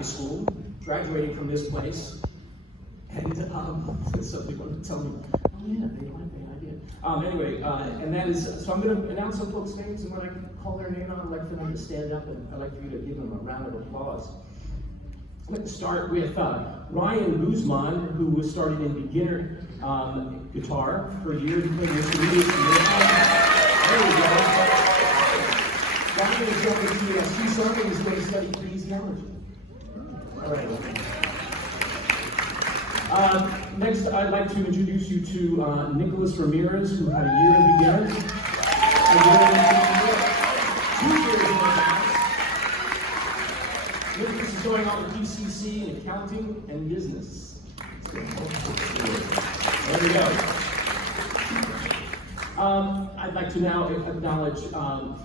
high school, graduating from this place, and some people tell me, oh yeah, they like the idea. Anyway, and that is, so I'm going to announce some folks' names, and when I call their name out, I'd like for them to stand up, and I'd like for you to give them a round of applause. I'd like to start with Ryan Guzman, who was starting in beginner guitar for a year. He played intermediate. There we go. Ryan is going to CSUN and he's going to study kinesiology. All right. Next, I'd like to introduce you to Nicholas Ramirez, who had a year in beginner, a year in intermediate, 2 years in advanced. Nicholas is going on to PCC in accounting and business. There we go. I'd like to now acknowledge a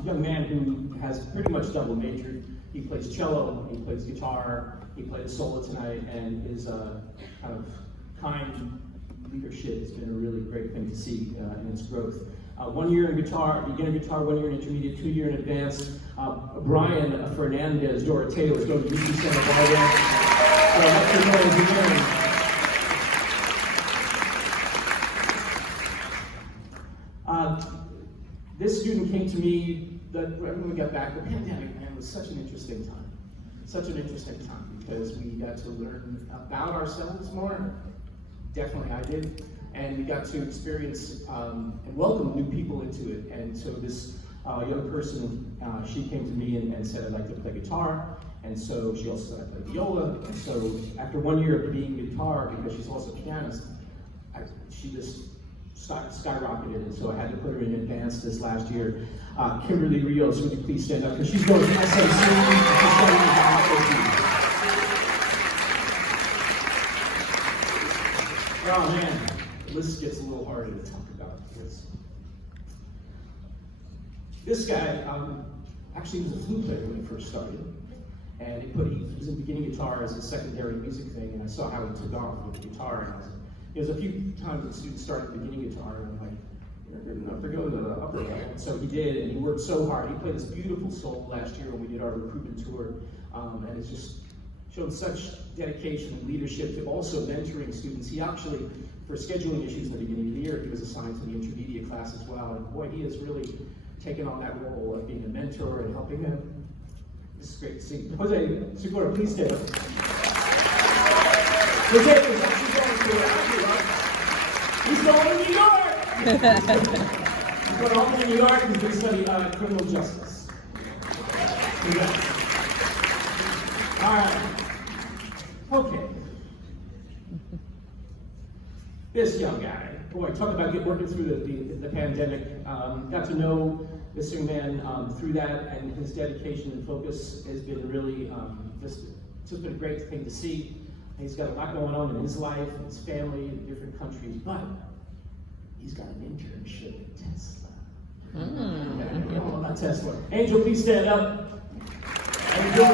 young man who has pretty much double majored. He plays cello, he plays guitar, he played solo tonight, and his kind of kind leadership has been a really great thing to see in its growth. 1 year in guitar, beginner guitar, 1 year in intermediate, 2 year in advanced. Brian Fernandez Doroteo is going to UC Santa Barbara. Electrical engineering. This student came to me when we got back. The pandemic, man, was such an interesting time. Such an interesting time because we got to learn about ourselves more. Definitely I did. And we got to experience and welcome new people into it. And so this young person, she came to me and said, I'd like to play guitar. And so she also said, I play viola. And so after 1 year of being guitar, because she's also a pianist, she just skyrocketed, and so I had to put her in advance this last year. Kimberly Rios, would you please stand up? Because she's going to SAC. She's going to Oh man, the list gets a little harder to talk about. This guy actually was a flute player when he first started, and he was in beginning guitar as a secondary music thing, and I saw how he took off with the guitar, and there's a few times when students started beginning guitar, and I'm like, you're good enough to go to the upper level. So he did, and he worked so hard. He played this beautiful solo last year when we did our recruitment tour, and it's just showed such dedication and leadership to also mentoring students. He actually, for scheduling issues in the beginning of the year, he was assigned to the intermediate class as well, and boy, he has really taken on that role of being a mentor and helping them. This is great to see. Jose Segura, please stand up. Jose is actually going to he's going to New York! He's going all to New York and he's going to study criminal justice. All right. Okay. This young guy, boy, talk about working through the pandemic. Got to know this young man through that, and his dedication and focus has been really just been a great thing to see. He's got a lot going on in his life, his family, in different countries, but he's got an internship at Tesla. Yeah, all about Tesla. Angel, please stand up. Angel.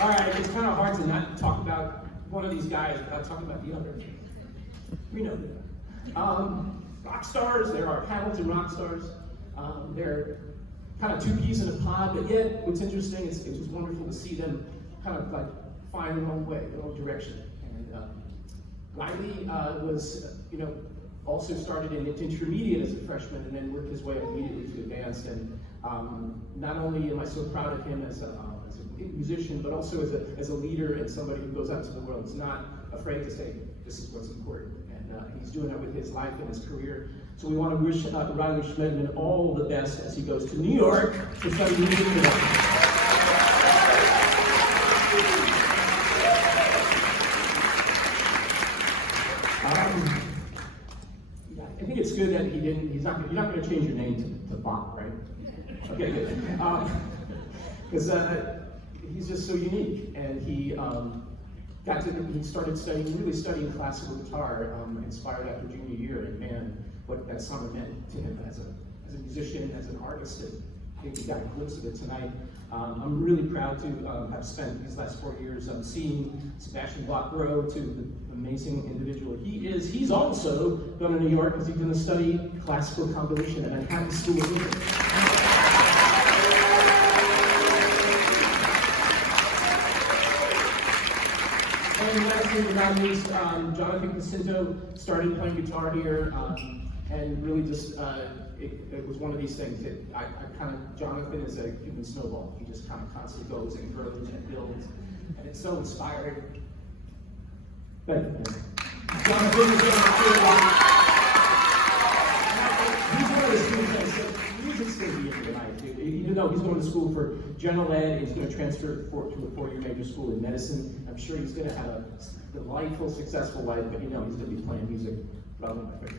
All right, it's kind of hard to not talk about one of these guys without talking about the other. We know that. Rock stars, there are Hamilton rock stars. They're kind of two peas in a pod, but yet what's interesting is it was wonderful to see them kind of like find their own way, their own direction. And Riley was, also started in intermediate as a freshman and then worked his way up immediately to advanced. And not only am I so proud of him as a musician, but also as a leader and somebody who goes out to the world. He's not afraid to say, this is what's important. And he's doing that with his life and his career. So we want to wish Riley Schmedman all the best as he goes to New York to study music production. I think it's good that you're not going to change your name to Bach, right? Okay, good. Because he's just so unique, and he started studying classical guitar, inspired after junior year, and man, what that summer meant to him as a musician, as an artist, and I think we got a glimpse of it tonight. I'm really proud to have spent these last 4 years seeing Sebastian Bach grow to the amazing individual he is. He's also going to New York because he's going to study classical composition at Manhattan School of Music. lastly but not least, Jonathan Jacinto started playing guitar here, and really just, it was one of these things that Jonathan is a human snowball. He just kind of constantly goes and grows and builds, and it's so inspiring. Thank you. Jonathan is he's one of the students that said, music's going to be here tonight, dude. Even though he's going to school for general ed, and he's going to transfer to a four-year major school in medicine. I'm sure he's going to have a delightful, successful life, but he's going to be playing music. Well, my friend.